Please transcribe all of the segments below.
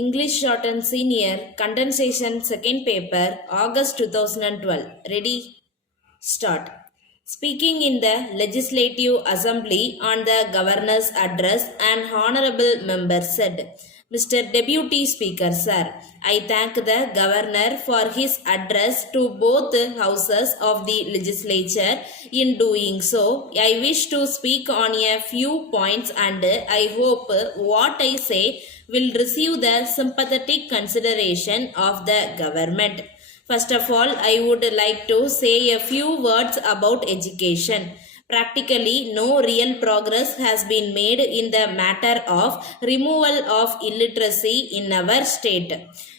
English Shorthand Senior, Condensation 2nd paper, August 2012. Ready? Start. Speaking in the Legislative Assembly on the Governor's address, an honorable member said, Mr. Deputy Speaker, sir, I thank the Governor for his address to both houses of the legislature. In doing so, I wish to speak on a few points and I hope what I say will receive the sympathetic consideration of the government. First of all, I would like to say a few words about education. Practically, no real progress has been made in the matter of removal of illiteracy in our state.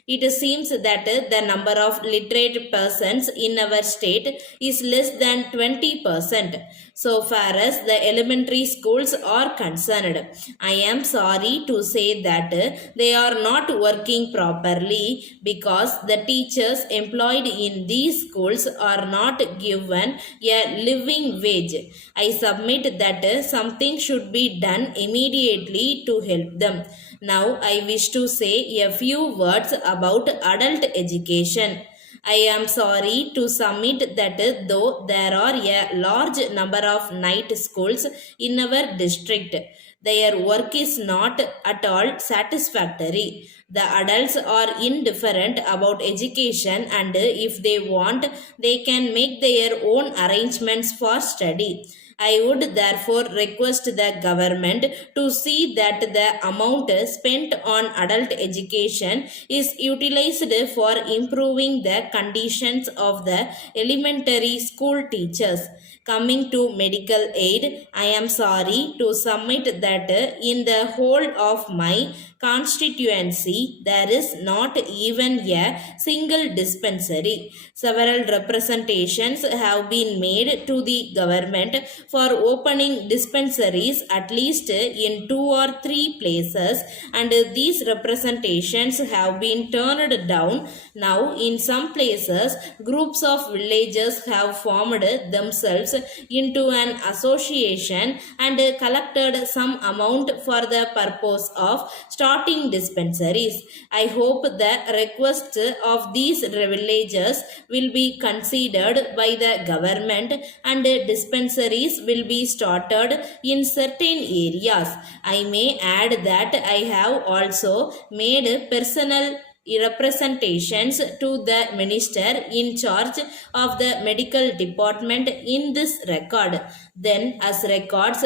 It seems that the number of literate persons in our state is less than 20%. So far as the elementary schools are concerned, I am sorry to say that they are not working properly because the teachers employed in these schools are not given a living wage. I submit that something should be done immediately to help them. Now I wish to say a few words about adult education. I am sorry to submit that though there are a large number of night schools in our district, their work is not at all satisfactory. The adults are indifferent about education and if they want, they can make their own arrangements for study. I would therefore request the government to see that the amount spent on adult education is utilized for improving the conditions of the elementary school teachers. Coming to medical aid, I am sorry to submit that in the whole of my constituency there is not even a single dispensary. Several representations have been made to the government for opening dispensaries at least in 2 or 3 places, and these representations have been turned down. Now in some places groups of villagers have formed themselves into an association and collected some amount for the purpose of starting dispensaries. I hope the request of these villagers will be considered by the government and dispensaries will be started in certain areas. I may add that I have also made personal representations to the minister in charge of the medical department in this regard. Then as regards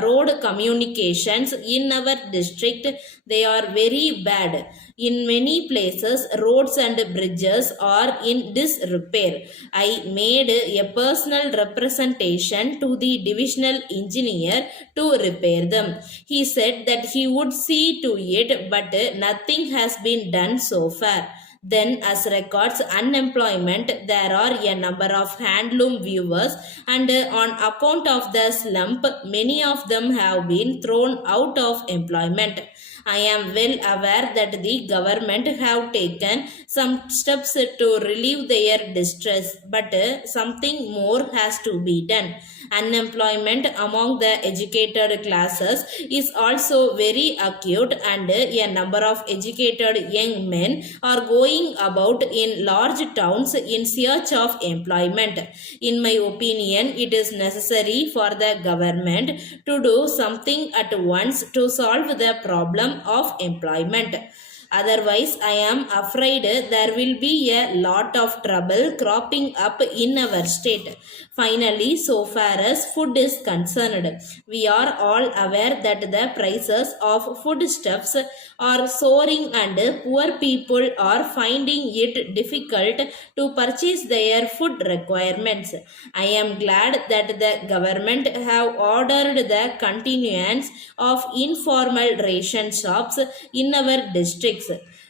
road communications in our district, they are very bad. In many places roads and bridges are in disrepair. I made a personal representation to the divisional engineer to repair them. He said that he would see to it, but nothing has been done so far. Then as regards unemployment, there are a number of handloom weavers and on account of the slump, many of them have been thrown out of employment. I am well aware that the government have taken some steps to relieve their distress, but something more has to be done. Unemployment among the educated classes is also very acute and a number of educated young men are going about in large towns in search of employment. In my opinion, it is necessary for the government to do something at once to solve the problem of employment. Otherwise, I am afraid there will be a lot of trouble cropping up in our state. Finally, so far as food is concerned, we are all aware that the prices of foodstuffs are soaring and poor people are finding it difficult to purchase their food requirements. I am glad that the government have ordered the continuance of informal ration shops in our districts.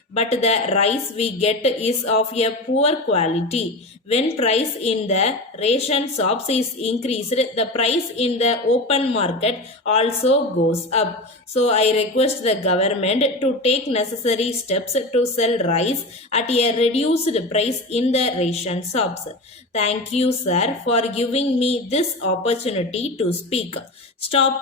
But the rice we get is of a poor quality. When price in the ration shops is increased, the price in the open market also goes up. So I request the government to take necessary steps to sell rice at a reduced price in the ration shops. Thank you, sir, for giving me this opportunity to speak. Stop.